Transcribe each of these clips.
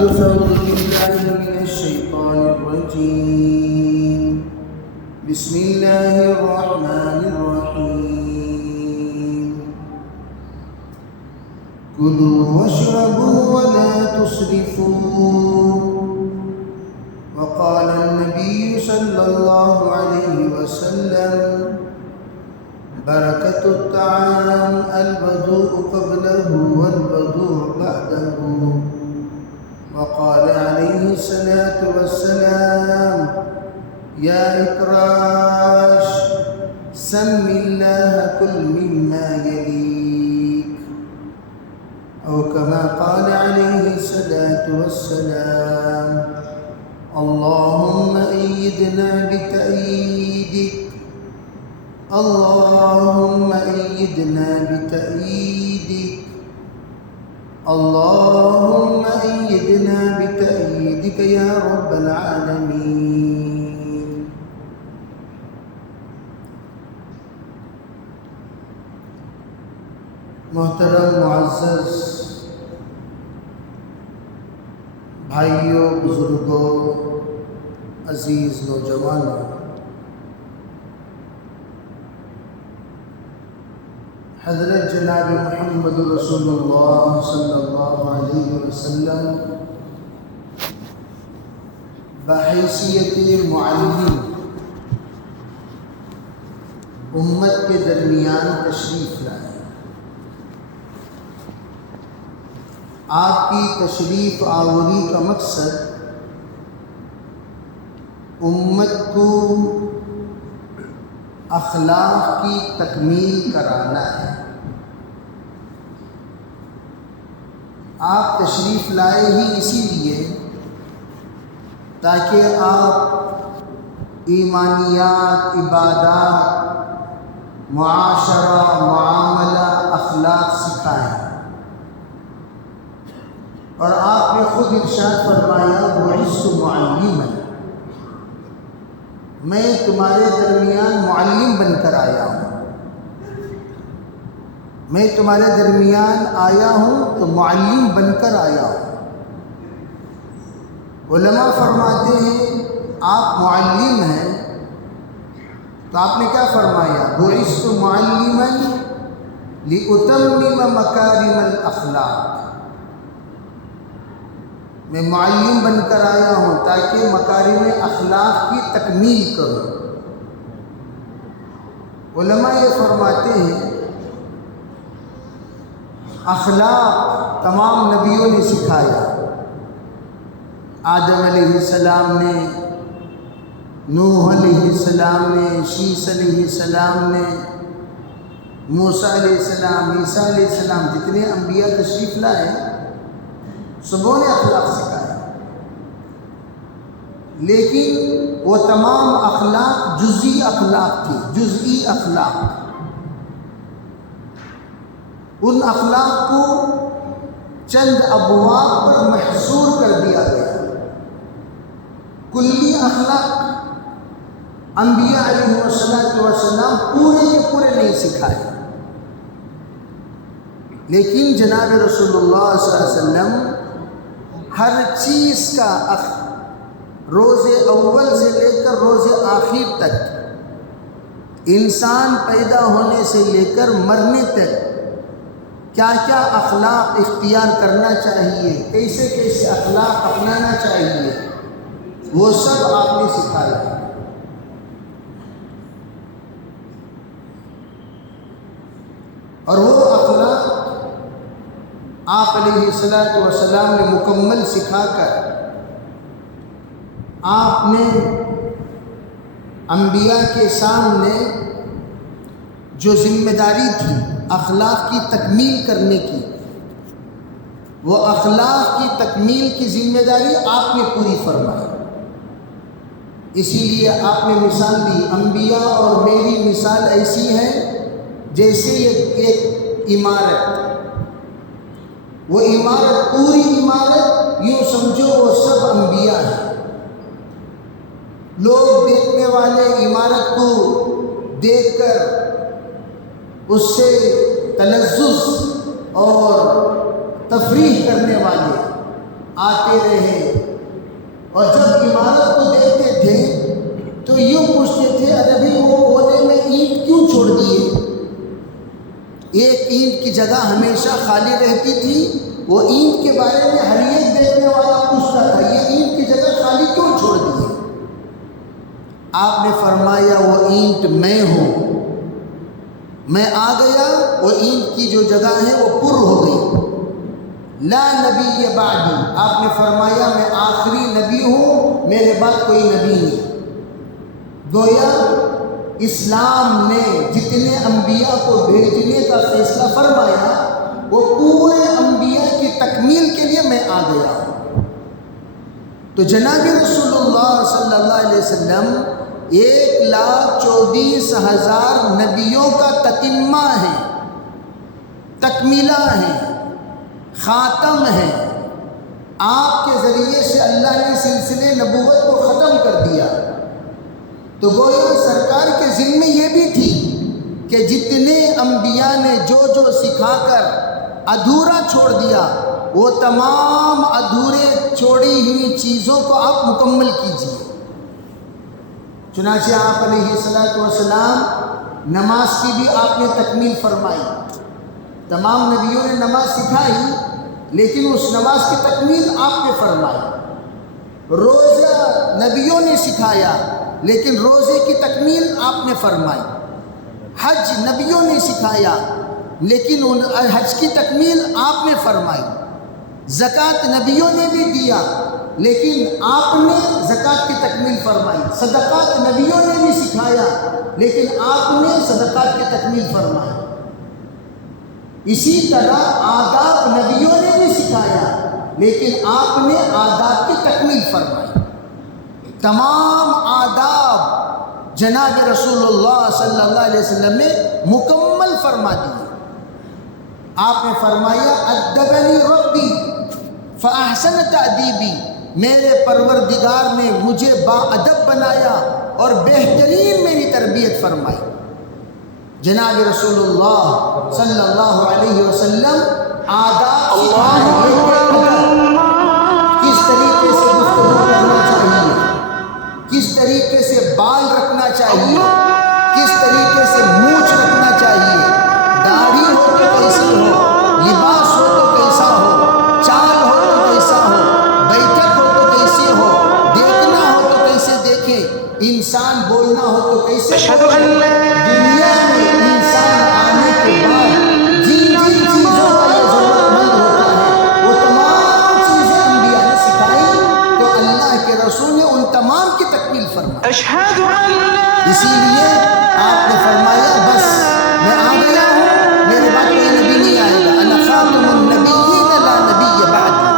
بعد فأعوذ بالله من الشيطان الرجيم بسم الله الرحمن الرحيم كلوا واشربوا ولا تسرفوا وقال النبي صلى الله عليه وسلم بركة الطعام البدوء قبله والبدوء بعده وقال عليه الصلاة والسلام يا إكراش سم الله كل مما يليك أو كما قال عليه الصلاة والسلام اللهم أيدنا بتأييدك اللهم أيدنا بتأييدك اللهم أيدنا بتأييدك يا رب العالمين. محترم معزز بھائیوں، بزرگوں، عزیز نوجوانوں، حضرت جناب محمد رسول اللہ صلی اللہ علیہ وسلم بحیثیت معلم امت کے درمیان تشریف لائے۔ آپ کی تشریف آوری کا مقصد امت کو اخلاق کی تکمیل کرانا ہے۔ آپ تشریف لائے ہی اسی لیے تاکہ آپ ایمانیات، عبادات، معاشرہ، معاملہ، اخلاق سکھائیں، اور آپ نے خود ارشاد فرمایا بعثت معلما، میں تمہارے درمیان معلم بن کر آیا ہوں۔ میں تمہارے درمیان آیا ہوں تو معلم بن کر آیا ہوں۔ علماء فرماتے ہیں آپ معلم ہیں تو آپ نے کیا فرمایا؟ بعثت معلما لأتمم مکارم الاخلاق، میں معلم بن کر آیا ہوں تاکہ مکارم اخلاق کی تکمیل کروں۔ علماء یہ فرماتے ہیں اخلاق تمام نبیوں نے سکھایا۔ آدم علیہ السلام نے، نوح علیہ السلام نے، شیس علیہ السلام نے، موسیٰ علیہ السلام، عیسیٰ علیہ السلام، جتنے انبیاء تشریف لائے سبوں نے اخلاق سکھایا، لیکن وہ تمام اخلاق جزئی اخلاق تھی، جزئی اخلاق۔ ان اخلاق کو چند ابواب پر محصور کر دیا گیا۔ کلی اخلاق انبیاء علیہ السلام پورے کے پورے نہیں سکھائے، لیکن جناب رسول اللہ صلی اللہ علیہ وسلم ہر چیز کا روز اول سے لے کر روز آخر تک، انسان پیدا ہونے سے لے کر مرنے تک کیا کیا اخلاق اختیار کرنا چاہیے، کیسے کیسے اخلاق اپنانا چاہیے، وہ سب آپ نے سکھایا۔ اور وہ اخلاق آپ علیہ السلام نے مکمل سکھا کر آپ نے انبیاء کے سامنے جو ذمہ داری تھی اخلاق کی تکمیل کرنے کی، وہ اخلاق کی تکمیل کی ذمہ داری آپ نے پوری فرمائی۔ اسی لیے آپ نے مثال دی، انبیاء اور میری مثال ایسی ہے جیسے ایک عمارت، وہ عمارت، پوری عمارت یوں سمجھو وہ سب انبیاء ہیں۔ لوگ دیکھنے والے عمارت کو دیکھ کر اس سے تلذذ اور تفریح کرنے والے آتے رہے، اور جب عمارت کو دیکھتے تھے تو یوں پوچھتے تھے ارے بھائی وہ کونے میں اینٹ کیوں چھوڑ دیے؟ ایک اینٹ کی جگہ ہمیشہ خالی رہتی تھی، وہ اینٹ کے بارے میں ہر ایک دیکھنے والا پوچھتا تھا یہ اینٹ کی جگہ خالی کیوں چھوڑ دیے؟ آپ نے فرمایا وہ اینٹ میں ہوں، میں آ گیا، وہ اینٹ کی جو جگہ ہے وہ پر ہو گئی۔ لا نبی بعدی، آپ نے فرمایا میں آخری نبی ہوں، میرے بعد کوئی نبی نہیں۔ گویا اسلام نے جتنے انبیاء کو بھیجنے کا فیصلہ فرمایا وہ پورے انبیاء کی تکمیل کے لیے میں آ گیا ہوں۔ تو جناب رسول اللہ صلی اللہ علیہ وسلم 1,24,000 نبیوں کا تتمہ ہے، تکمیلہ ہے، خاتم ہے۔ آپ کے ذریعے سے اللہ نے سلسلے نبوت کو ختم کر دیا۔ تو گویا سرکار کے ذمے یہ بھی تھی کہ جتنے انبیاء نے جو جو سکھا کر ادھورا چھوڑ دیا وہ تمام ادھورے چھوڑی ہوئی چیزوں کو آپ مکمل کیجیے۔ چنانچہ آپ علیہ الصلوۃ والسلام نماز کی بھی آپ نے تکمیل فرمائی۔ تمام نبیوں نے نماز سکھائی لیکن اس نماز کی تکمیل آپ نے فرمائی۔ روزہ نبیوں نے سکھایا لیکن روزے کی تکمیل آپ نے فرمائی۔ حج نبیوں نے سکھایا لیکن حج کی تکمیل آپ نے فرمائی۔ زکوٰۃ نبیوں نے بھی دیا لیکن آپ نے زکوٰۃ کی تکمیل فرمائی۔ صدقات نبیوں نے بھی سکھایا لیکن آپ نے صدقات کی تکمیل فرمائی۔ اسی طرح آداب نبیوں نے بھی سکھایا لیکن آپ نے آداب کی تکمیل فرمائی۔ تمام آداب جناب رسول اللہ صلی اللہ علیہ وسلم نے مکمل فرما دیے۔ آپ نے فرمایا ادبنی ربی فاحسن تأدیبی، میرے پروردگار نے مجھے باادب بنایا اور بہترین میری تربیت فرمائی۔ جناب رسول اللہ صلی اللہ علیہ وسلم آداب کس طریقے سے گفتگو کرنا چاہیے، کس طریقے سے بال رکھنا چاہیے، کس طریقے سے مونچھ رکھنا چاہیے، داڑھی ہو تو کیسی ہو، لباس ہو تو کیسا ہو، چال ہو تو کیسا ہو، بیٹھک ہو تو کیسی ہو، دیکھنا ہو تو کیسے دیکھے، انسان بولنا ہو تو کیسے بولے۔ دنیا میں انسان آنے کے بعد جن جن چیزوں کا یہ ضرورت مند ہوتا ہے وہ تمام چیزیں انبیاء نے سکھائی، تو اللہ کے رسول نے ان تمام کی تکمیل فرمائی۔ اسی لیے آپ نے فرمایا بس میں آ گیا ہوں، میرے بعد کوئی نبی نہیں آئے گا، انا خاتم النبیین لا نبی بعدی۔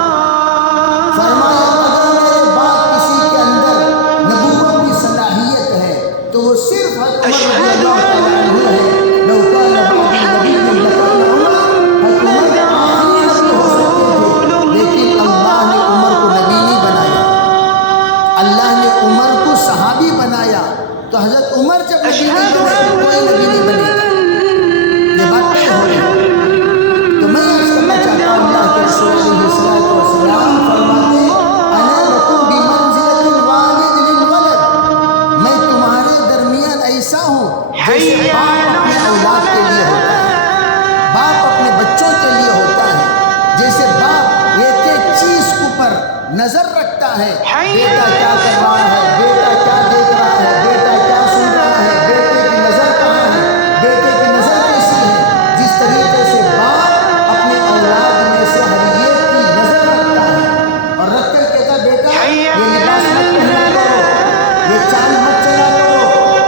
فرمایا اگر میرے بعد کسی کے اندر نبوت کی صلاحیت ہے تو وہ صرف حضرت عمر رضی اللہ تعالیٰ عنہ ہے۔ لو کان بعدی نبی لکان عمر، حضرت عمر آخری نبی ہو سکتے تھے لیکن اللہ نے عمر کو نبی نہیں بنایا، اللہ نے عمر کو صحابی بنایا۔ تو حضرت عمر جب نبی نہیں بنے تو کوئی نبی نہیں بنے گا، یہ بات طے ہو رہی۔ تو میں عرض کرنا چاہتا ہوں اللہ کے رسول علیہ الصلوۃ والسلام فرماتے انا لکم بمنزلۃ الوالد للولد، میں تمہارے درمیان ایسا ہوں جیسے باپ اپنے اولاد کے لیے ہوتا ہے، باپ اپنے بچوں کے لیے ہوتا ہے، جیسے باپ ایک ایک چیز کے اوپر نظر رکھتا ہے، بیٹا کیا کر رہا ہے، بیٹا کیا دیکھ رہا ہے، بیٹا کیا سن رہا ہے، بیٹے کی نظر کہاں ہے، بیٹے کی نظر کیسی ہے، جس طریقے سے باپ اپنے اولاد میں سے ہر ایک کی نظر رکھتا ہے اور رکھ کر کہتا بیٹا یہ لباس مت پہنا کرو، یہ چال مت چلا کرو،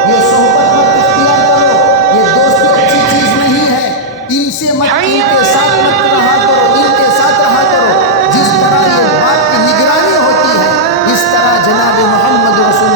یہ صحبت مت اختیار کرو، یہ دوستی اچھی چیز نہیں ہے، ان سے مت، ان کے ساتھ مت رہا کرو، ان کے ساتھ رہا کرو۔ جس طرح یہ باپ کی نگرانی ہوتی ہے اس طرح جناب محمد رسول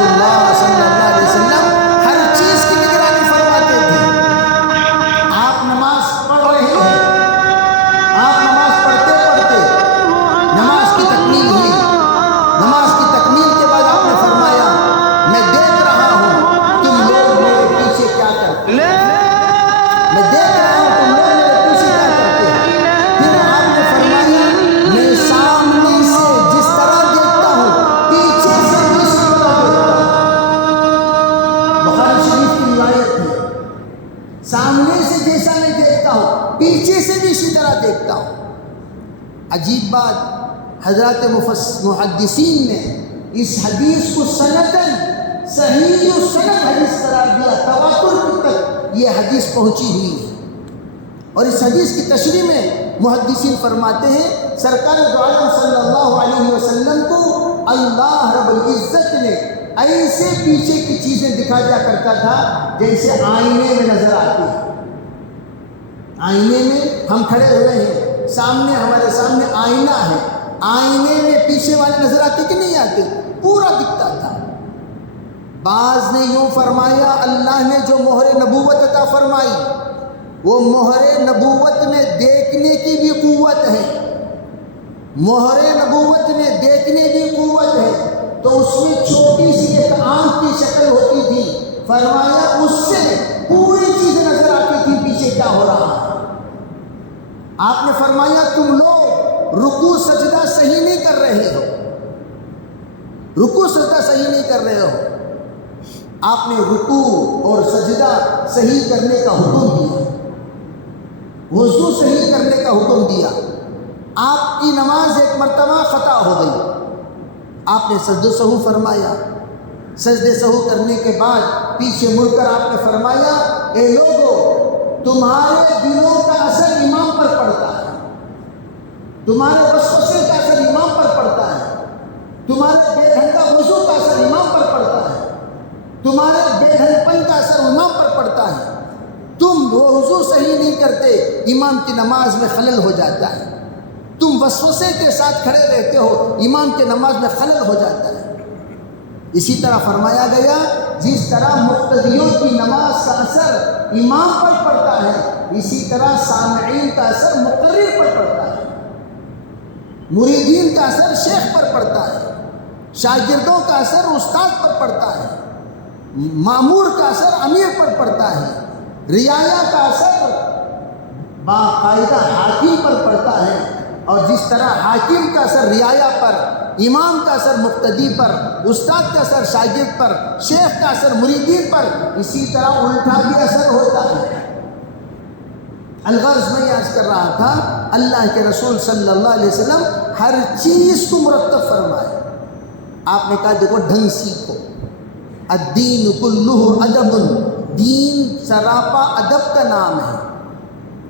عجیب بات، حضرات محدثین نے اس حدیث کو سندن صحیح و سند حدیث قرار دیا، تواتر تک یہ حدیث پہنچی ہوئی ہے۔ اور اس حدیث کی تشریح میں محدثین فرماتے ہیں سرکار دو عالم صلی اللہ علیہ وسلم کو اللہ رب العزت نے ایسے پیچھے کی چیزیں دکھا دیا کرتا تھا جیسے آئینے میں نظر آتی ہے۔ آئینے میں ہم کھڑے ہوئے ہیں، سامنے ہمارے سامنے آئینہ ہے، آئینے میں پیچھے والے نظر آتے کہ نہیں آتے؟ پورا دکھتا تھا۔ بعض نے یوں فرمایا اللہ نے جو مہر نبوت عطا فرمائی وہ مہر نبوت میں دیکھنے کی بھی قوت ہے، مہر نبوت میں دیکھنے کی قوت ہے، تو اس میں چھوٹی سی ایک آنکھ کی شکل ہوتی تھی، فرمایا اس سے پوری چیزیں نظر آتی تھی پیچھے کیا ہو رہا ہے۔ آپ نے فرمایا تم لوگ رکوع سجدہ صحیح نہیں کر رہے ہو، رکوع سجدہ صحیح نہیں کر رہے ہو۔ آپ نے رکوع اور سجدہ صحیح کرنے کا حکم دیا، وضو صحیح کرنے کا حکم دیا۔ آپ کی نماز ایک مرتبہ خطا ہو گئی، آپ نے سجدہ سہو فرمایا، سجدے سہو کرنے کے بعد پیچھے مڑ کر آپ نے فرمایا اے لوگو تمہارے دلوں کا اثر امام پر پڑتا ہے، تمہارے وسوسے کا اثر امام پر پڑتا ہے، تمہارے بے ڈھنگ کا وضو کا اثر امام پر پڑتا ہے، تمہارے بے ڈھنگ پن کا اثر امام پر پڑتا ہے، تم وضو صحیح نہیں کرتے امام کی نماز میں خلل ہو جاتا ہے، تم وسوسے کے ساتھ کھڑے رہتے ہو امام کی نماز میں خلل ہو جاتا ہے۔ اسی طرح فرمایا گیا جس طرح مقتدیوں کی نماز کا اثر امام پر پڑتا ہے اسی طرح سامعین کا اثر مقرر پر پڑتا ہے، مریدین کا اثر شیخ پر پڑتا ہے، شاگردوں کا اثر استاد پر پڑتا ہے، مامور کا اثر امیر پر پڑتا ہے، رعایا کا اثر باقاعدہ حاکم پر پڑتا ہے، اور جس طرح حاکم کا اثر رعایا پر، امام کا اثر مقتدی پر، استاد کا اثر شاگرد پر، شیخ کا اثر مریدین پر، اسی طرح الٹا بھی اثر ہوتا ہے۔ الغرض میں یہ عرض کر رہا تھا اللہ کے رسول صلی اللہ علیہ وسلم ہر چیز کو مرتب فرمائے۔ آپ نے کہا دیکھو ڈھنگ سیکھو، الدین کلہ ادب، دین سراپا ادب کا نام ہے،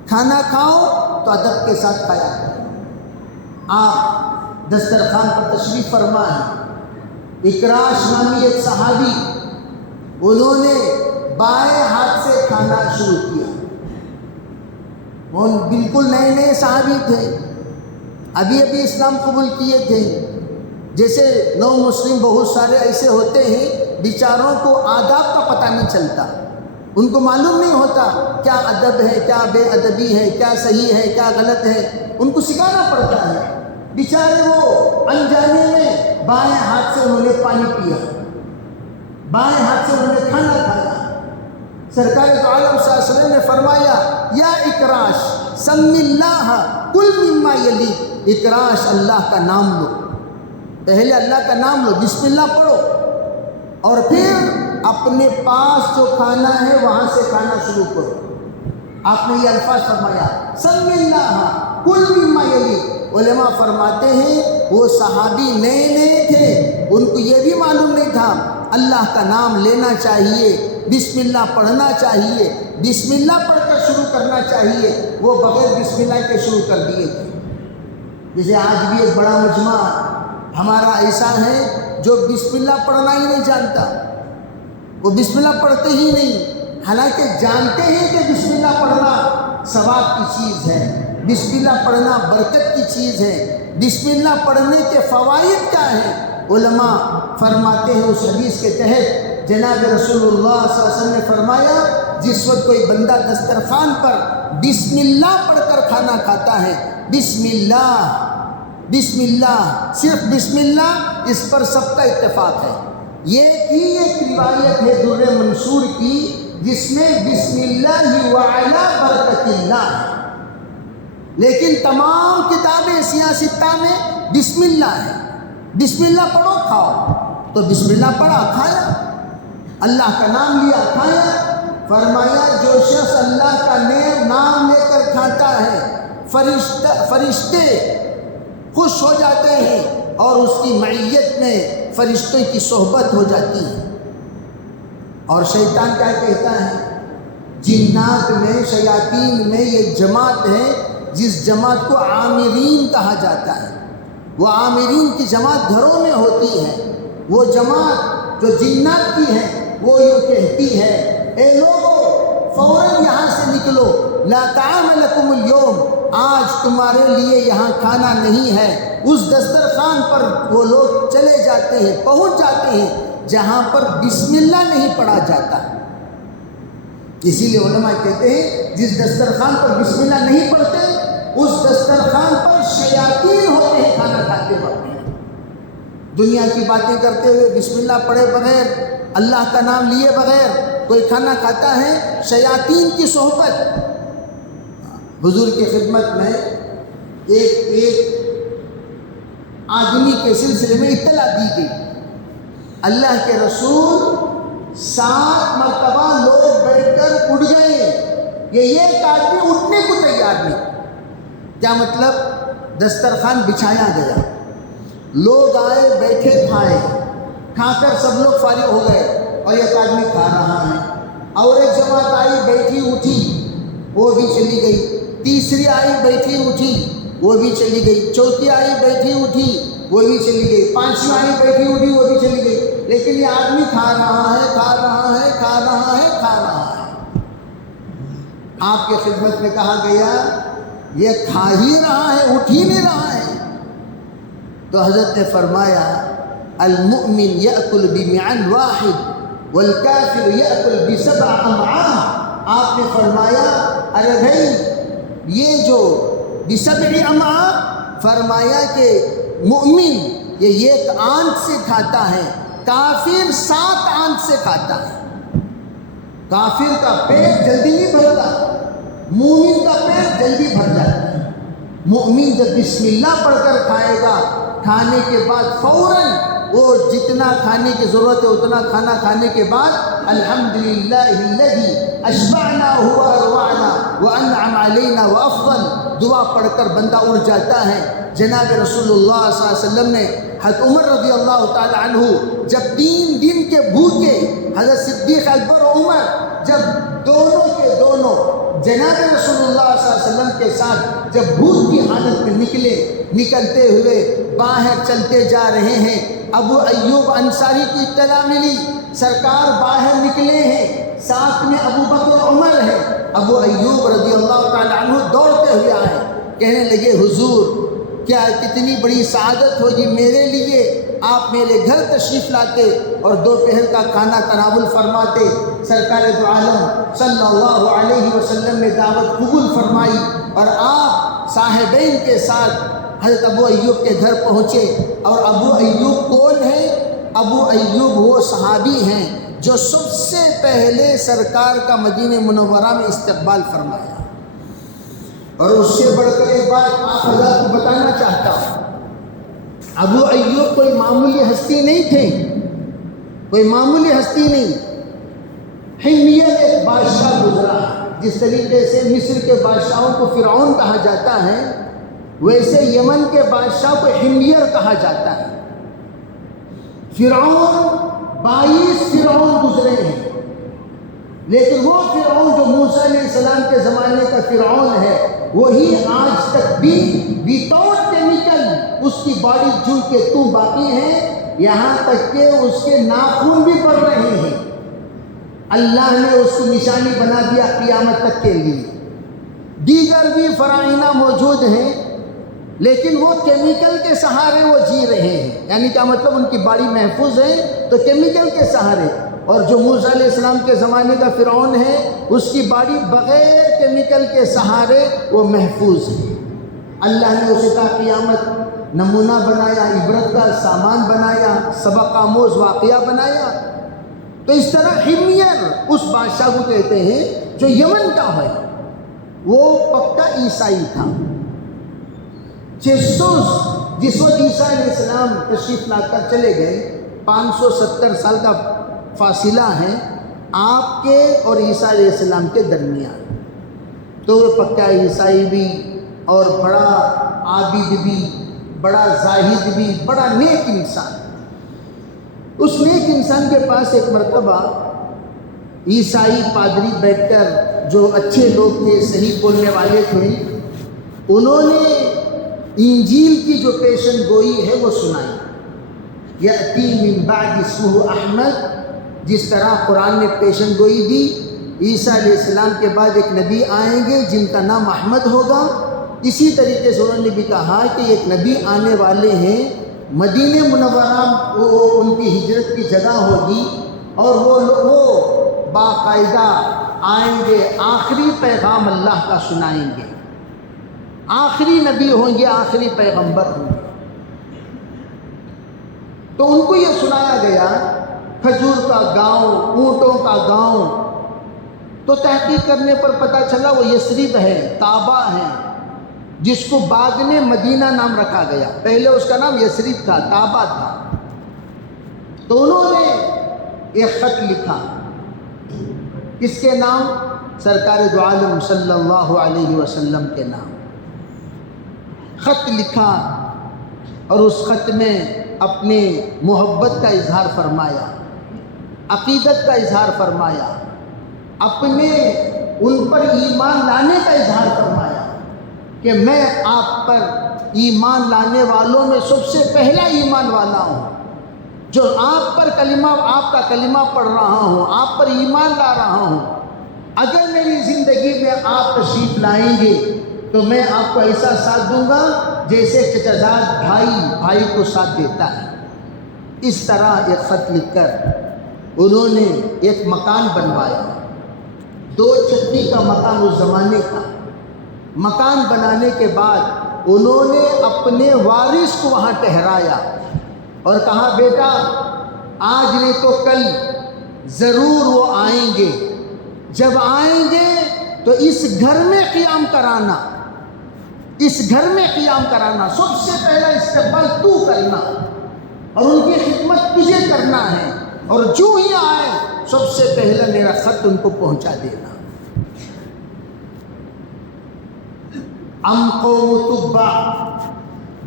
کھانا کھاؤ تو ادب کے ساتھ کھایا کرو۔ آپ دسترخوان پر تشریف فرما ہے، اکراش نامی ایک صحابی، انہوں نے بائیں ہاتھ سے کھانا شروع کیا، وہ بالکل نئے نئے صحابی تھے، ابھی ابھی اسلام قبول کیے تھے۔ جیسے نو مسلم بہت سارے ایسے ہوتے ہیں بیچاروں کو آداب کا پتہ نہیں چلتا، ان کو معلوم نہیں ہوتا کیا ادب ہے، کیا بے ادبی ہے، کیا صحیح ہے، کیا غلط ہے، ان کو سکھانا پڑتا ہے۔ بیچارے وہ انجانے میں بائیں ہاتھ سے انہوں نے پانی پیا، بائیں ہاتھ سے انہوں نے کھانا کھایا۔ سرکار دو عالم صلی اللہ علیہ وسلم نے فرمایا یا اکراش سم اللہ کل مما یلی، اکراش اللہ کا نام لو، پہلے اللہ کا نام لو، بسم اللہ پڑھو، اور پھر اپنے پاس جو کھانا ہے وہاں سے کھانا شروع کرو۔ آپ نے یہ الفاظ فرمایا سم اللہ کل مما یلی۔ علماء فرماتے ہیں وہ صحابی نئے نئے تھے، ان کو یہ بھی معلوم نہیں تھا اللہ کا نام لینا چاہیے، بسم اللہ پڑھنا چاہیے، بسم اللہ پڑھ کر شروع کرنا چاہیے، وہ بغیر بسم اللہ کے شروع کر دیے تھے۔ جیسے آج بھی ایک بڑا مجمع ہمارا ایسا ہے جو بسم اللہ پڑھنا ہی نہیں جانتا، وہ بسم اللہ پڑھتے ہی نہیں، حالانکہ جانتے ہیں کہ بسم اللہ پڑھنا ثواب کی چیز ہے، بسم اللہ پڑھنا برکت کی چیز ہے، بسم اللہ پڑھنے کے فوائد کیا ہیں۔ علماء فرماتے ہیں اس حدیث کے تحت جناب رسول اللہ صلی اللہ علیہ وسلم نے فرمایا جس وقت کوئی بندہ دسترخوان پر بسم اللہ پڑھ کر کھانا کھاتا ہے، بسم اللہ بسم اللہ، صرف بسم اللہ، اس پر سب کا اتفاق ہے۔ یہ بھی ایک روایت ہے در منصور کی جس میں بسم اللہ وعلی برکت اللہ، لیکن تمام کتابیں سیاستہ میں بسم اللہ ہے، بسم اللہ پڑھو کھاؤ، تو بسم اللہ پڑھا کھایا، اللہ کا نام لیا کھایا۔ فرمایا جو شخص اللہ کا نام لے کر کھاتا ہے فرشتے خوش ہو جاتے ہیں اور اس کی معیت میں فرشتوں کی صحبت ہو جاتی ہے۔ اور شیطان کیا کہتا ہے؟ جنات میں، شیاطین میں یہ جماعت ہے جس جماعت کو عامرین کہا جاتا ہے، وہ عامرین کی جماعت گھروں میں ہوتی ہے۔ وہ جماعت جو جنات کی ہے وہ یوں کہتی ہے، اے لوگو فوراً یہاں سے نکلو، لا طعام لکم اليوم، آج تمہارے لیے یہاں کھانا نہیں ہے۔ اس دسترخوان پر وہ لوگ چلے جاتے ہیں، پہنچ جاتے ہیں جہاں پر بسم اللہ نہیں پڑھا جاتا۔ اسی لیے علماء کہتے ہیں جس دسترخوان پر بسم اللہ نہیں پڑھتے اس دسترخوان پر شیاطین ہوتے ہیں کھانا کھاتے وقت۔ دنیا کی باتیں کرتے ہوئے بسم اللہ پڑھے بغیر، اللہ کا نام لیے بغیر کوئی کھانا کھاتا ہے، شیاطین کی صحبت۔ حضور کی خدمت میں ایک آدمی کے سلسلے میں اطلاع دی گئی، اللہ کے رسول 7 مرتبہ لوگ بیٹھ کر اٹھ گئے، یہ ایک آدمی اٹھنے کو تیار نہیں۔ کیا مطلب؟ دسترخوان بچھایا گیا، لوگ آئے، بیٹھے، کھائے، کھا کر سب لوگ فارغ ہو گئے اور ایک آدمی کھا رہا ہے، اور ایک جماعت آئی، بیٹھی اٹھی، وہ بھی چلی گئی، تیسری آئی، بیٹھی اٹھی، وہ بھی چلی گئی، چوتھی آئی، بیٹھی اٹھی، وہ بھی چلی گئی، پانچویں آئی، بیٹھی اٹھی، وہ بھی چلی گئی، لیکن یہ آدمی کھا رہا ہے، کھا رہا ہے، کھا رہا ہے، کھا رہا ہے۔ آپ کی خدمت میں کہا گیا یہ کھا ہی رہا ہے، اٹھ ہی نہیں رہا ہے۔ تو حضرت نے فرمایا المؤمن یأکل بمعن واحد والکافر یأکل بسبع امعاء۔ آپ نے فرمایا ارے بھائی یہ جو بسبع امعاء، فرمایا کہ مومن یہ ایک آنت سے کھاتا ہے، کافر 7 آنت سے کھاتا ہے۔ کافر کا پیٹ جلدی نہیں بھرتا، مومن کا پیٹ جلدی بھر جاتا ہے۔ مومن جب بسم اللہ پڑھ کر کھائے گا، کھانے کے بعد فوراً وہ جتنا کھانے کی ضرورت ہے اتنا کھانا کھانے کے بعد الحمدللہ الذی اشبعنا واروعنا وانعم علینا وافضل دعا پڑھ کر بندہ اٹھ جاتا ہے۔ جناب رسول اللہ صلی اللہ علیہ وسلم نے حضرت عمر رضی اللہ تعالی عنہ جب 3 دن کے بھوکے، حضرت صدیق اکبر و عمر جب دونوں کے دونوں جناب رسول اللہ صلی اللہ علیہ وسلم کے ساتھ جب بھوک کی حالت میں نکلتے ہوئے باہر چلتے جا رہے ہیں، ابو ایوب انصاری کی اطلاع ملی، سرکار باہر نکلے ہیں، ساتھ میں ابو بکر و عمر ہیں۔ ابو ایوب رضی اللہ تعالی عنہ دوڑتے ہوئے آئے، کہنے لگے حضور کیا کتنی بڑی سعادت ہوگی میرے لیے، آپ میرے گھر تشریف لاتے اور دوپہر کا کھانا تناول فرماتے۔ سرکار دو عالم صلی اللہ علیہ وسلم نے دعوت قبول فرمائی اور آپ صاحبین کے ساتھ حضرت ابو ایوب کے گھر پہنچے۔ اور ابو ایوب کون ہے؟ ابو ایوب وہ صحابی ہیں جو سب سے پہلے سرکار کا مدینہ منورہ میں استقبال فرمایا۔ اور اس سے بڑھ کر ایک بات آپ حضرات کو بتانا چاہتا ہوں، ابو ایوب کوئی معمولی ہستی نہیں تھے، کوئی معمولی ہستی نہیں۔ حمیر ایک بادشاہ گزرا، جس طریقے سے مصر کے بادشاہوں کو فرعون کہا جاتا ہے، ویسے یمن کے بادشاہ کو حمیر کہا جاتا ہے۔ فرعون 22 فرعون گزرے ہیں، لیکن وہ فرعون جو موسیٰ علیہ السلام کے زمانے کا فرعون ہے، وہی آج تک بھی وتاؤٹ کیمیکل اس کی باڈی جو کے تو باقی ہے، یہاں تک کہ اس کے ناخن بھی پڑ رہے ہیں۔ اللہ نے اس کو نشانی بنا دیا قیامت تک کے لیے۔ دیگر بھی فرعونہ موجود ہیں، لیکن وہ کیمیکل کے سہارے وہ جی رہے ہیں، یعنی کیا مطلب ان کی باڈی محفوظ ہے تو کیمیکل کے سہارے۔ اور جو موسیٰ علیہ السلام کے زمانے کا فرعون ہے، اس کی باڈی بغیر کیمیکل کے سہارے وہ محفوظ ہے۔ اللہ نے اسے تا قیامت نمونہ بنایا، عبرت کا سامان بنایا، سبق آموز واقعہ بنایا۔ تو اس طرح حمیر اس بادشاہ کو کہتے ہیں جو یمن کا ہے، وہ پکا عیسائی تھا۔ 600 جس وقت عیسیٰ علیہ السلام تشریف لا کر چلے گئے، 570 سال کا فاصلہ ہے آپ کے اور عیسیٰ علیہ السلام کے درمیان۔ تو وہ پکا عیسائی بھی اور بڑا عابد بھی، بڑا زاہد بھی، بڑا نیک انسان۔ اس نیک انسان کے پاس ایک مرتبہ عیسائی پادری بیٹھ کر، جو اچھے لوگ تھے، صحیح بولنے والے تھے، انہوں نے انجیل کی جو پیشن گوئی ہے وہ سنائی۔ یأتی من بعد اسمہ احمد، جس طرح قرآن نے پیشن گوئی دی عیسیٰ علیہ السلام کے بعد ایک نبی آئیں گے جن کا نام احمد ہوگا، اسی طریقے سے انہوں نے بھی کہا کہ ایک نبی آنے والے ہیں، مدینہ منورہ ان کی ہجرت کی جگہ ہوگی، اور وہ باقاعدہ آئیں گے، آخری پیغام اللہ کا سنائیں گے، آخری نبی ہوں گے، آخری پیغمبر ہوں گے۔ تو ان کو یہ سنایا گیا، کھجور کا گاؤں، اونٹوں کا گاؤں۔ تو تحقیق کرنے پر پتہ چلا وہ یثرب ہے، طابہ ہے، جس کو بعد میں مدینہ نام رکھا گیا، پہلے اس کا نام یثرب تھا، طابہ تھا۔ تو انہوں نے ایک خط لکھا، کس کے نام؟ سرکار دو عالم صلی اللہ علیہ وسلم کے نام خط لکھا، اور اس خط میں اپنے محبت کا اظہار فرمایا، عقیدت کا اظہار فرمایا، اپنے ان پر ایمان لانے کا اظہار فرمایا کہ میں آپ پر ایمان لانے والوں میں سب سے پہلا ایمان والا ہوں، جو آپ پر آپ کا کلمہ پڑھ رہا ہوں، آپ پر ایمان لا رہا ہوں۔ اگر میری زندگی میں آپ تشریف لائیں گے تو میں آپ کو ایسا ساتھ دوں گا جیسے چچازاد بھائی کو ساتھ دیتا ہے۔ اس طرح ایک خط لکھ کر انہوں نے ایک مکان بنوایا، 2 چھتی کا مکان اس زمانے کا۔ مکان بنانے کے بعد انہوں نے اپنے وارث کو وہاں ٹھہرایا اور کہا بیٹا آج نہیں تو کل ضرور وہ آئیں گے، جب آئیں گے تو اس گھر میں قیام کرانا، اس گھر میں قیام کرانا، سب سے پہلا استقبال تو کرنا اور ان کی خدمت تجھے کرنا ہے، اور جو ہی آئے سب سے پہلا میرا خط ان کو پہنچا دینا۔ ام قوم تبع،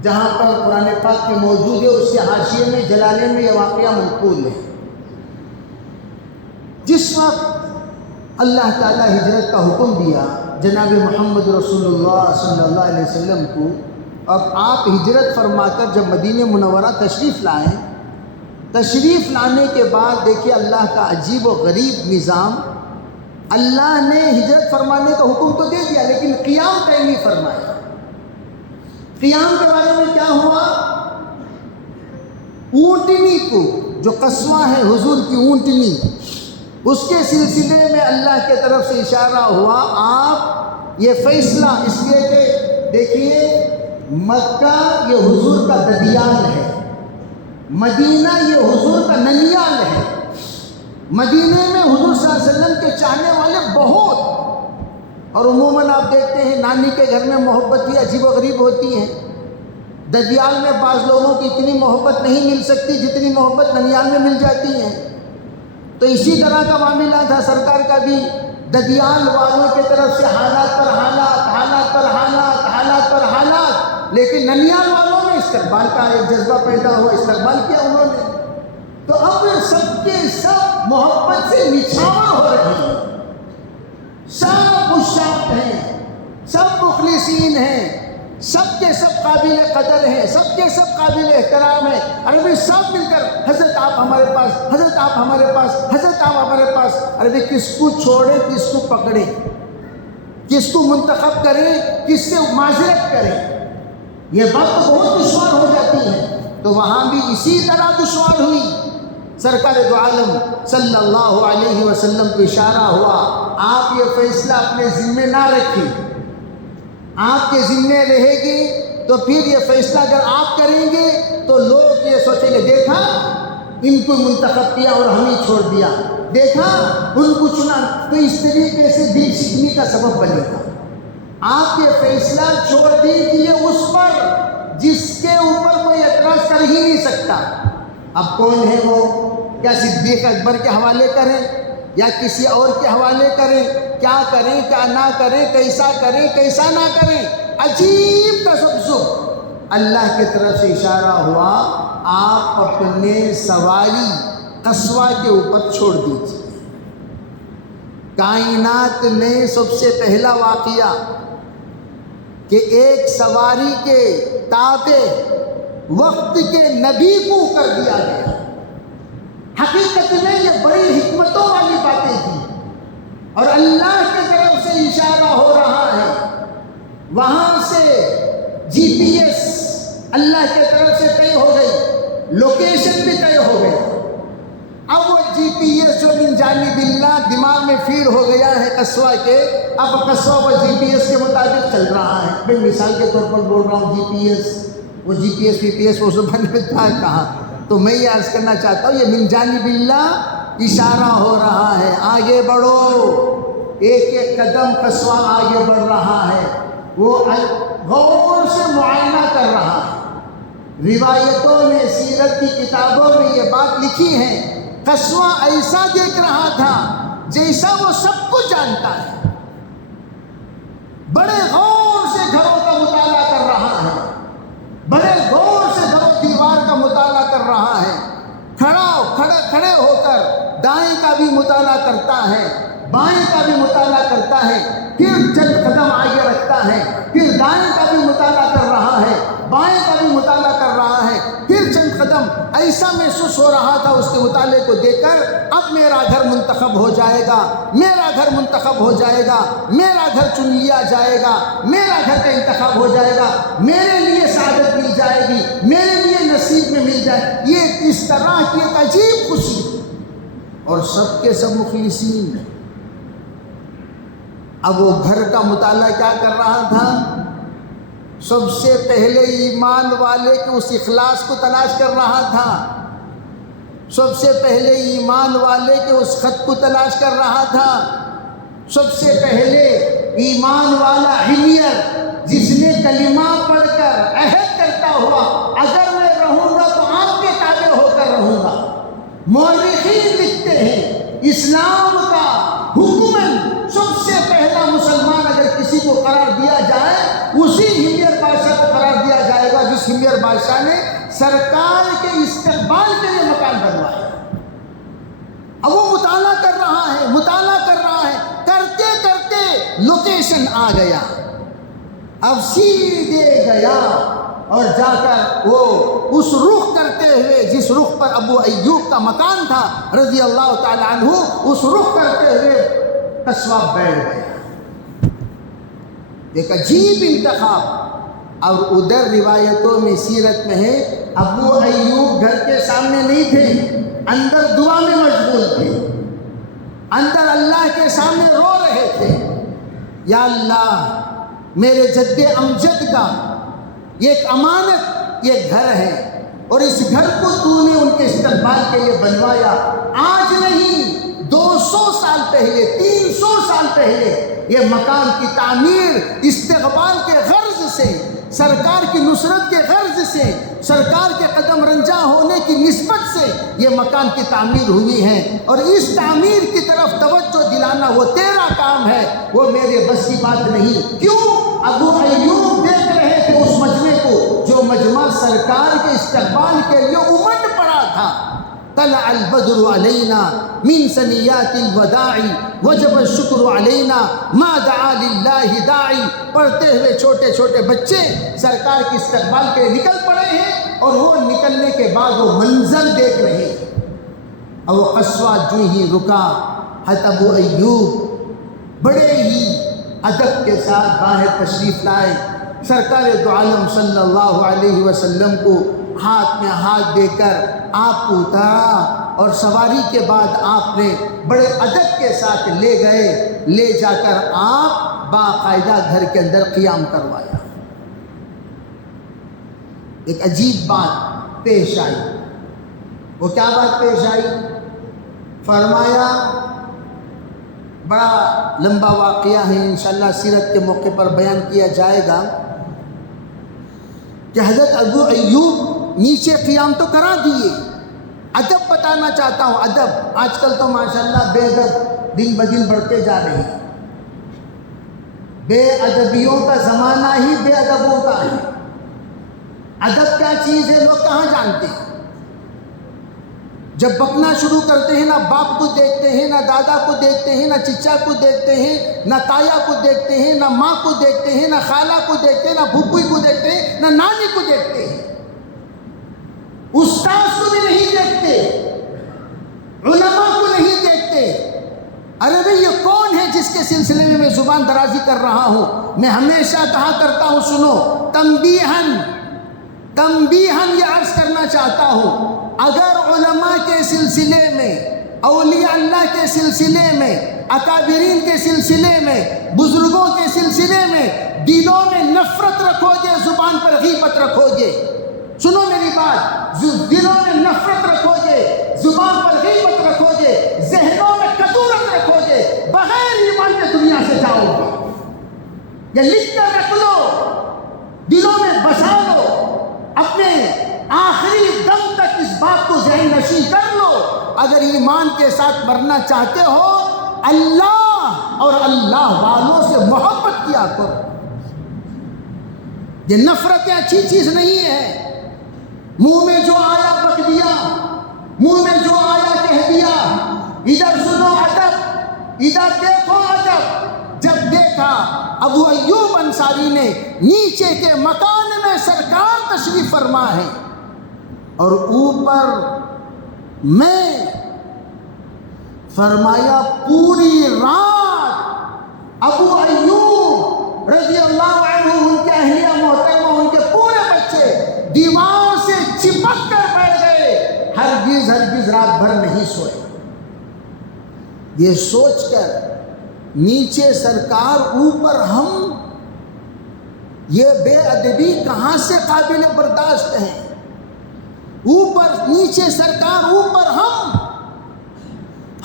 جہاں پر قرآن پاک میں موجود ہے، اس کے حاشیے میں جلالین میں یہ واقعہ منقول ہے۔ جس وقت اللہ تعالیٰ ہجرت کا حکم دیا جناب محمد رسول اللہ صلی اللہ علیہ وسلم کو، اب آپ ہجرت فرما کر جب مدینہ منورہ تشریف لائیں، تشریف لانے کے بعد دیکھیے اللہ کا عجیب و غریب نظام، اللہ نے ہجرت فرمانے کا حکم تو دے دیا لیکن قیام طے نہیں فرمایا۔ قیام کے بارے میں کیا ہوا؟ اونٹنی کو، جو قصوہ ہے حضور کی اونٹنی، اس کے سلسلے میں اللہ کے طرف سے اشارہ ہوا، آپ یہ فیصلہ، اس لیے کہ دیکھیے مکہ یہ حضور کا ددیال ہے، مدینہ یہ حضور کا ننیال ہے۔ مدینہ میں حضور صلی اللہ علیہ وسلم کے چاہنے والے بہت، اور عموماً آپ دیکھتے ہیں نانی کے گھر میں محبت بھی عجیب و غریب ہوتی ہے۔ ددیال میں بعض لوگوں کی اتنی محبت نہیں مل سکتی جتنی محبت ننیال میں مل جاتی ہے۔ تو اسی طرح کا معاملہ تھا سرکار کا بھی، ددیال والوں کی طرف سے حالات پر حالات، حالات پر حالات، حالات پر حالات، لیکن ننیال والوں میں استقبال کا ایک جذبہ پیدا ہوا، استقبال کیا انہوں نے۔ تو اب سب کے سب محبت سے نچھاور ہو رہے ہیں، سب مشتاق ہیں، سب مخلصین ہیں، سب کے سب قابل قدر ہیں، سب کے سب قابل احترام ہیں۔ عربی سب مل کر حضرت آپ ہمارے پاس، حضرت آپ ہمارے پاس، حضرت آپ ہمارے پاس۔ عربی کس کو چھوڑے، کس کو پکڑے، کس کو منتخب کریں، کس سے معذرت کریں، یہ بات تو بہت دشوار ہو جاتی ہے۔ تو وہاں بھی اسی طرح دشوار ہوئی۔ سرکار دو عالم صلی اللہ علیہ وسلم کو اشارہ ہوا، آپ یہ فیصلہ اپنے ذمے نہ رکھیں، آپ کے ذمے رہے گی تو پھر یہ فیصلہ اگر آپ کریں گے تو لوگ یہ سوچیں گے دیکھا ان کو منتخب کیا اور ہمیں چھوڑ دیا، دیکھا ان کو چنا، تو اس طریقے سے دل شکنی کا سبب بنے گا۔ آپ یہ فیصلہ چھوڑ دیجیے اس پر جس کے اوپر کوئی اعتراض کر ہی نہیں سکتا۔ اب کون ہے وہ؟ کیا صدیق اکبر کے حوالے کریں یا کسی اور کے حوالے کریں؟ کیا کریں، کیا نہ کریں، کیسا کریں، کیسا نہ کریں؟ عجیب تذبذب، اللہ کی طرف سے اشارہ ہوا آپ اپنے سواری قصوہ کے اوپر چھوڑ دیجیے۔ کائنات میں سب سے پہلا واقعہ کہ ایک سواری کے تابع وقت کے نبی کو کر دیا گیا، حقیقت میں یہ بڑی حکمتوں والی باتیں تھیں، اور اللہ کی طرف سے اشارہ ہو رہا ہے۔ وہاں سے جی پی ایس اللہ کی طرف سے طے ہو گئی، لوکیشن بھی طے ہو گئی۔ اب وہ جی پی ایس جو من جانب اللہ دماغ میں فیڈ ہو گیا ہے قصوہ کے، اب قصوہ وہ جی پی ایس کے مطابق چل رہا ہے۔ میں مثال کے طور پر بول رہا ہوں جی پی ایس، وہ جی P S P P S وہ زبان میں تھا کہاں، تو میں یہ عرض کرنا چاہتا ہوں یہ من جانب اللہ اشارہ ہو رہا ہے، آگے بڑھو، ایک ایک قدم قصوہ آگے بڑھ رہا ہے، وہ غور سے معائنہ کر رہا ہے۔ روایتوں میں، سیرت کی کتابوں میں یہ بات لکھی ہے، قصوہ ایسا دیکھ رہا تھا جیسا وہ سب کچھ جانتا ہے، بڑے غور سے گھروں کا مطالعہ کر رہا ہے، بڑے غور سے گھر و دیوار کا مطالعہ کر رہا ہے، کھڑے ہو کر دائیں کا بھی مطالعہ کرتا ہے، بائیں کا بھی مطالعہ کرتا ہے، پھر چند قدم آگے رکھتا ہے، پھر دائیں کا بھی مطالعہ کر رہا ہے، بائیں کا بھی مطالعہ کر رہا ہے، پھر چند قدم ایسا محسوس ہو رہا تھا اس کے مطالعے کو دیکھ کر اب میرا گھر منتخب ہو جائے گا، میرا گھر منتخب ہو جائے گا، میرا گھر چن لیا جائے گا، میرا گھر کا انتخاب ہو جائے گا، میرے لیے سعادت مل جائے گی، میرے لیے نصیب میں مل جائے۔ یہ اس طرح کی ایک عجیب خوشی، اور سب کے سب مخلصین۔ اب وہ گھر کا مطالعہ کیا کر رہا تھا؟ سب سے پہلے ایمان والے کے اس اخلاص کو تلاش کر رہا تھا، سب سے پہلے ایمان والے کے اس خط کو تلاش کر رہا تھا، سب سے پہلے ایمان والا حمیر جس نے کلمہ پڑھ کر عہد کرتا ہوا اگر میں رہوں گا تو آپ کے تابع ہو کر رہوں گا۔ مورخین لکھتے ہیں اسلام کا حکمن سب سے پہلا مسلمان اگر کسی کو قرار دیا جائے اسی حمیر بادشاہ کو قرار دیا جائے گا جس حمیر بادشاہ نے سرکار کے استقبال کے لیے مکان بنوایا۔ اب وہ مطالعہ کر رہا ہے، مطالعہ کر رہا ہے، کرتے کرتے لوکیشن آ گیا، اب سیدھے گیا اور جا کر وہ اس رخ کرتے ہوئے جس رخ پر ابو ایوب کا مکان تھا رضی اللہ تعالی عنہ، اس رخ کرتے ہوئے قصوہ بیٹھ گیا۔ ایک عجیب انتخاب۔ اور ادھر روایتوں میں سیرت میں ہے ابو ایوب گھر کے سامنے نہیں تھے، اندر دعا میں مشغول تھے، اندر اللہ کے سامنے رو رہے تھے، یا اللہ میرے جد امجد کا یہ ایک امانت، یہ گھر ہے اور اس گھر کو تو نے ان کے استقبال کے لیے بنوایا، آج نہیں 200 سال پہلے، 300 سال پہلے یہ مکان کی تعمیر استقبال کے غرض سے، سرکار کی نصرت کے غرض سے، سرکار کے قدم رنجا ہونے کی نسبت سے یہ مکان کی تعمیر ہوئی ہے، اور اس تعمیر کی طرف توجہ دلانا وہ تیرا کام ہے، وہ میرے بس کی بات نہیں۔ کیوں؟ ابو ایوب دیکھ رہے تھے اس مجمع کو جو مجمع سرکار کے استقبال کے لیے امٹ پڑا تھا۔ طلع البدر علینا من ثنیات الوداع وجب الشکر علینا ما دعا للہ داعی، پڑھتے ہوئے چھوٹے چھوٹے بچے سرکار کے استقبال کے نکل پڑے ہیں، اور وہ نکلنے کے بعد وہ منظر دیکھ رہے ہیں، اور وہ قصوہ جو ہی رکا، حضرت ابو ایوب بڑے ہی ادب کے ساتھ باہر تشریف لائے، سرکار دو عالم صلی اللہ علیہ وسلم کو ہاتھ میں ہاتھ دے کر آپ کو اتارا، اور سواری کے بعد آپ نے بڑے ادب کے ساتھ لے گئے، لے جا کر آپ باقاعدہ گھر کے اندر قیام کروایا۔ ایک عجیب بات پیش آئی، وہ کیا بات پیش آئی؟ فرمایا، بڑا لمبا واقعہ ہے، انشاءاللہ سیرت کے موقع پر بیان کیا جائے گا کہ حضرت ابو ایوب نیچے قیام تو کرا دیے، ادب بتانا چاہتا ہوں، ادب آج کل تو ماشاءاللہ بے ادب دن بدن بڑھتے جا رہے ہیں، بے ادبیوں کا زمانہ ہی بے ادبوں کا ہے۔ ادب کیا چیز ہے لوگ کہاں جانتے ہیں؟ جب بکنا شروع کرتے ہیں نہ باپ کو دیکھتے ہیں، نہ دادا کو دیکھتے ہیں، نہ چچا کو دیکھتے ہیں، نہ تایا کو دیکھتے ہیں، نہ ماں کو دیکھتے ہیں، نہ خالہ کو دیکھتے ہیں، نہ پھوپھی کو دیکھتے ہیں، نہ نانی کو دیکھتے ہیں، استاد کو بھی نہیں دیکھتے، علماء کو نہیں دیکھتے۔ ارے بھئی یہ کون ہے جس کے سلسلے میں زبان درازی کر رہا ہوں؟ میں ہمیشہ کہا کرتا ہوں، سنو، تنبیہاً یہ عرض کرنا چاہتا ہوں، اگر علماء کے سلسلے میں، اولیاء اللہ کے سلسلے میں، اکابرین کے سلسلے میں، بزرگوں کے سلسلے میں دلوں میں نفرت رکھو گے، زبان پر غیبت رکھو گے، سنو میری بات، دلوں میں نفرت رکھو گے، زبان پر غیبت رکھو گے، ذہنوں میں کدورت رکھو گے، بغیر ایمان کے دنیا سے جاؤ گے۔ یہ لکھ کر رکھ لو، دلوں میں بسا لو، اپنے آخری دم تک اس بات کو ذہن نشین کر لو، اگر ایمان کے ساتھ مرنا چاہتے ہو اللہ اور اللہ والوں سے محبت کیا کرو۔ یہ نفرتیں اچھی چیز نہیں ہے۔ منہ میں جو آیا بک دیا، منہ میں جو آیا کہہ دیا، ادھر سنو ادب، ادھر دیکھو ادب۔ جب دیکھا ابو ایوب انصاری نے نیچے کے مکان میں سرکار تشریف فرما ہے اور اوپر میں، فرمایا پوری رات ابو ایوب رضی اللہ عنہ، ان کے اہلیہ محترمہ، ان کے پورے بچے دیوار سے چپک کر بیٹھ گئے، ہرگز رات بھر نہیں سوئے۔ یہ سوچ کر نیچے سرکار، اوپر ہم، یہ بے ادبی کہاں سے قابل برداشت ہے؟ اوپر نیچے سرکار، اوپر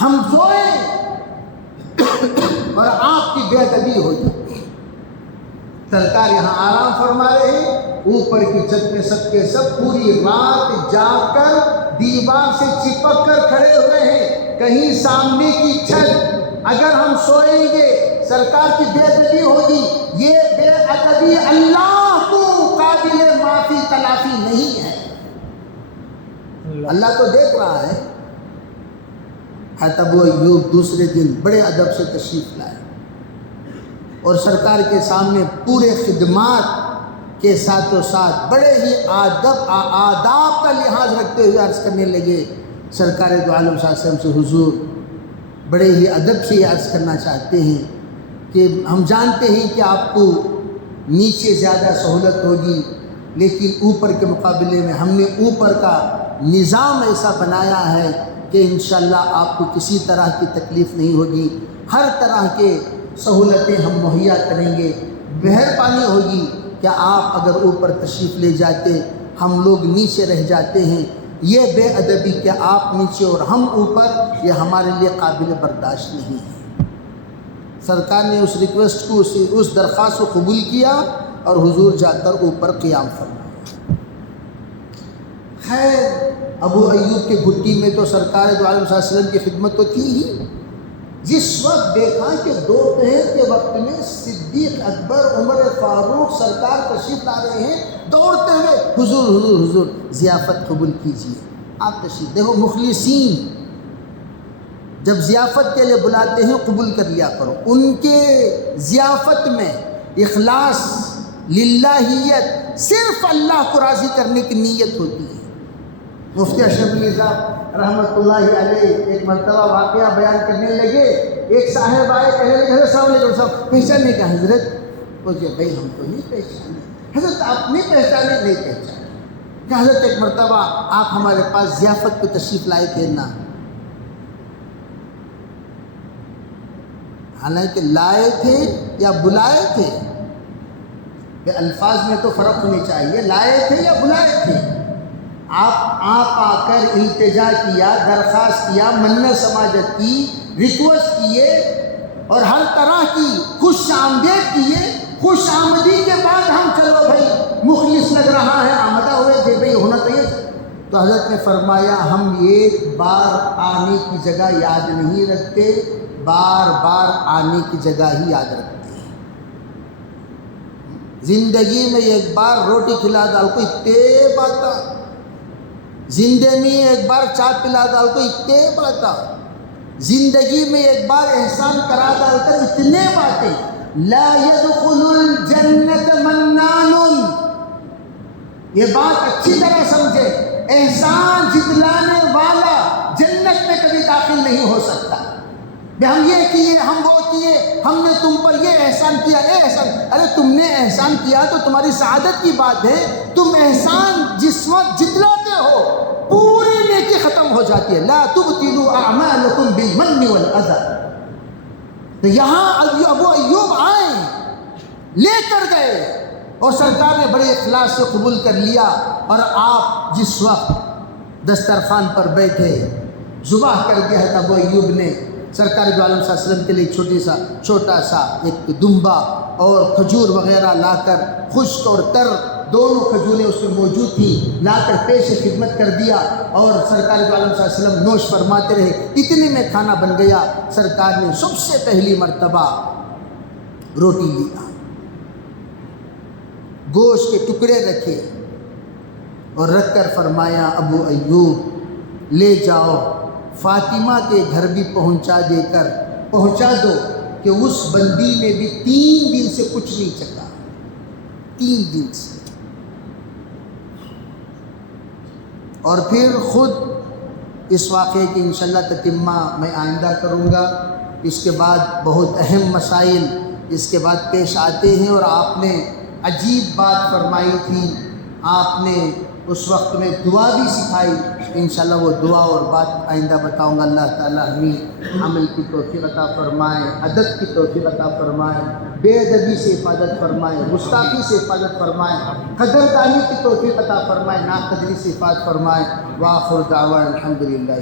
ہم سوئے اور آپ کی بے ادبی ہو جائے۔ سرکار یہاں آرام فرما رہے ہیں، اوپر کی چھت میں سب کے سب پوری رات جاگ کر دیوار سے چپک کر کھڑے ہوئے ہیں۔ کہیں سامنے کی چھت اگر ہم سوئیں گے سرکار کی بے ادبی ہوگی۔ یہ بے ادبی اللہ کو قابل معافی تلافی نہیں ہے۔ اللہ تو دیکھ رہا ہے۔ حضرت ابو ایوب دوسرے دن بڑے ادب سے تشریف لائے اور سرکار کے سامنے پورے خدمات کے ساتھ و ساتھ بڑے ہی آداب کا لحاظ رکھتے ہوئے عرض کرنے لگے، سرکار دو عالم صلی اللہ علیہ وسلم سے، حضور بڑے ہی ادب سے یہ عرض کرنا چاہتے ہیں کہ ہم جانتے ہیں کہ آپ کو نیچے زیادہ سہولت ہوگی، لیکن اوپر کے مقابلے میں ہم نے اوپر کا نظام ایسا بنایا ہے کہ انشاءاللہ آپ کو کسی طرح کی تکلیف نہیں ہوگی، ہر طرح کے سہولتیں ہم مہیا کریں گے۔ مہربانی ہوگی کہ آپ اگر اوپر تشریف لے جاتے، ہم لوگ نیچے رہ جاتے ہیں۔ یہ بے ادبی کہ آپ نیچے اور ہم اوپر، یہ ہمارے لیے قابل برداشت نہیں ہے۔ سرکار نے اس ریکویسٹ کو، اس درخواست کو قبول کیا اور حضور جا کر اوپر قیام فرمایا۔ خیر ابو ایوب کے گھٹی میں تو سرکار دو عالم صلی اللہ علیہ وسلم کی خدمت تو تھی ہی۔ جس وقت دیکھا کہ دوپہر کے وقت میں صدیق اکبر، عمر فاروق سرکار تشریف لا رہے ہیں، دوڑتے ہوئے حضور حضور حضور ضیافت قبول کیجیے، آپ تشریف۔ دیکھو مخلصین جب ضیافت کے لیے بلاتے ہیں قبول کر لیا کرو۔ ان کے ضیافت میں اخلاص، للہیت، صرف اللہ کو راضی کرنے کی نیت ہوتی ہے۔ مفتی اشرف علی صاحب رحمۃ اللہ علیہ ایک مرتبہ واقعہ بیان کرنے لگے، ایک صاحب آئے، کہنے لگے، حضرت السلام علیکم صاحب، پہچانے کا حضرت؟ بولے بھائی ہم تو نہیں پہچانے۔ حضرت آپ نہیں پہچانے؟ نہیں پہچانے۔ کہ حضرت ایک مرتبہ آپ ہمارے پاس ضیافت پہ تشریف لائے تھے نا۔ حالانکہ لائے تھے یا بلائے تھے، کہ الفاظ میں تو فرق ہونی چاہیے، لائے تھے یا بلائے تھے۔ آپ آ کر التجا کیا، درخواست کیا، منت سماجت کی، ریکویسٹ کیے اور ہر طرح کی خوش آمدید کیے۔ خوش آمدی کے بعد ہم چلو بھائی مخلص لگ رہا ہے، آمدہ ہوئے تھے بھائی، ہونا چاہیے۔ تو حضرت نے فرمایا ہم ایک بار آنے کی جگہ یاد نہیں رکھتے، بار بار آنے کی جگہ ہی یاد رکھتے ہیں۔ زندگی میں ایک بار روٹی کھلا ڈال کو اتنے باتا، زندگی میں ایک بار چائے پلا ڈال کو اتنے باتا، زندگی میں ایک بار احسان کرا ڈال کر اتنے باتیں۔ لا يدخل الجنت منان، یہ بات اچھی طرح سمجھے، احسان جتلانے والا جنت میں کبھی داخل نہیں ہو سکتا۔ ہم یہ کیے، ہم وہ کیے، ہم نے تم پر یہ احسان کیا، اے احسان، ارے تم نے احسان کیا تو تمہاری سعادت کی بات ہے، تم احسان جس وقت جتلاتے ہو پوری نیکی ختم ہو جاتی ہے۔ لا تبطلوا اعمالکم بالمن والاذى۔ تو یہاں ابو ایوب آئے، لے کر گئے اور سرکار نے بڑے اخلاص سے قبول کر لیا، اور آپ جس وقت دسترخوان پر بیٹھے ذبح کر دیا ہے ابو ایوب نے، سرکار دو عالم صلی اللہ علیہ وسلم کے لیے چھوٹا سا ایک دمبا اور کھجور وغیرہ لا کر، خشک اور تر دونوں کھجوریں اس میں موجود تھیں، لا کر پیش خدمت کر دیا، اور سرکار دو عالم صلی اللہ علیہ وسلم نوش فرماتے رہے۔ اتنے میں کھانا بن گیا، سرکار نے سب سے پہلی مرتبہ روٹی لیا، گوشت کے ٹکڑے رکھے اور رکھ کر فرمایا ابو ایوب لے جاؤ، فاطمہ کے گھر بھی پہنچا دو کہ اس بندی نے بھی 3 دن سے کچھ نہیں چکا، 3 دن سے۔ اور پھر خود اس واقعے کی انشاءاللہ تتمہ میں آئندہ کروں گا۔ اس کے بعد بہت اہم مسائل اس کے بعد پیش آتے ہیں، اور آپ نے عجیب بات فرمائی تھی، آپ نے اس وقت میں دعا بھی سکھائی، انشاءاللہ وہ دعا اور بات آئندہ بتاؤں گا۔ اللہ تعالیٰ ہمیں عمل کی توفیق عطا فرمائے، ادب کی توفیق عطا فرمائے، بے ادبی سے حفاظت فرمائے، گستاخی سے حفاظت فرمائے، قدردانی کی توفیق عطا فرمائے، ناقدری سے حفاظت فرمائے۔ وآخر دعوانا الحمدللہ۔